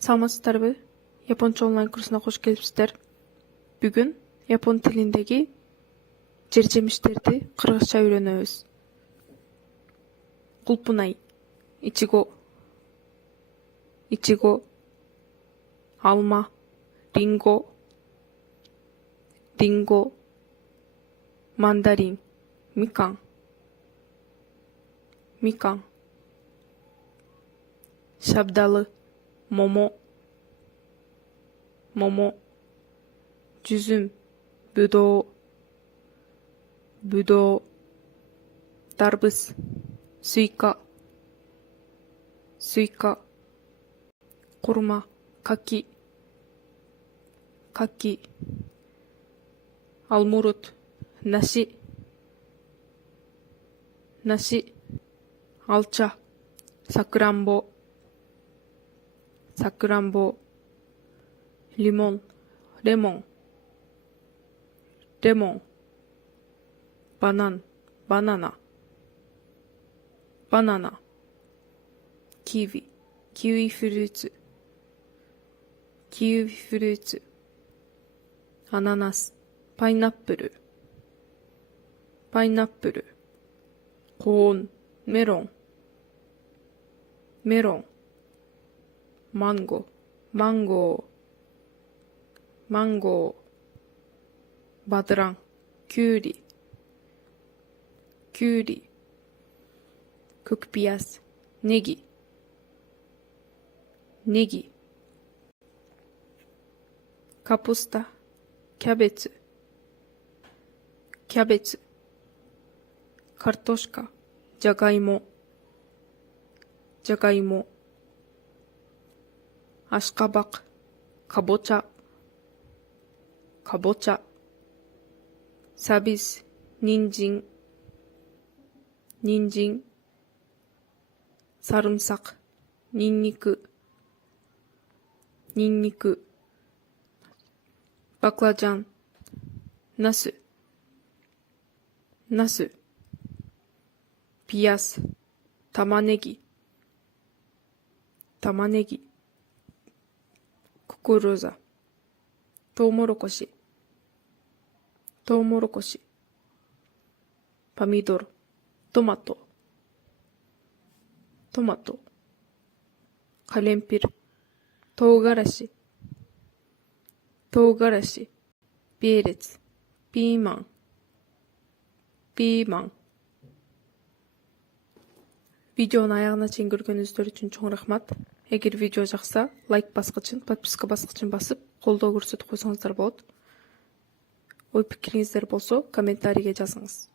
Саламатсыздарбы? Японча онлайн курсуна кош келипсиздер. Бүгүн япон тилиндеги жер жемиштерди кыргызча үйрөнөбүз. Кулпунай, ичиго, алма, ринго, мандарин, микан, шабдалы, момо, жүзүм, будоо, дарбыз, суйка, курма, каки, алмурут, наши, алча, сакурамбо, лимон, банана,キウイフルーツ、アナナス、パイナップル、コーン、メロン、マンゴー、バドラン、キュウリ、ククピアス、ネギ、カプスタ、キャベツ、カルトシカ、じゃがいも、アシカバク、かぼちゃ、サビス、ニンジン、サルムサク、ニンニク、バクラジャン、ナス、ピアス、玉ねぎ、ククルザ、トウモロコシ、パミドロ、トマト、カレンピル、唐辛子、ビエレツ、ピーマン。Видеоны аяғына чейин көргөнүңүздөр үчүн чоң рахмат. Эгер видео жакса, лайк баскычын, подписка баскычын басып, колдоо көрсөтүп койсоңуздар болот. Ой пикириңиздер болсо, комментарийге жазыңыз.